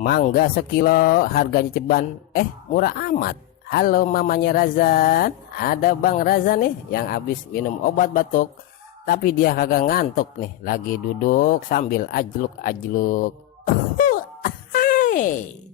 Mangga sekilo harganya ceban. Murah amat. Halo mamanya Razan. Ada Bang Razan nih yang habis minum obat batuk. Tapi dia kagak ngantuk nih. Lagi duduk sambil ajluk-ajluk. Hai.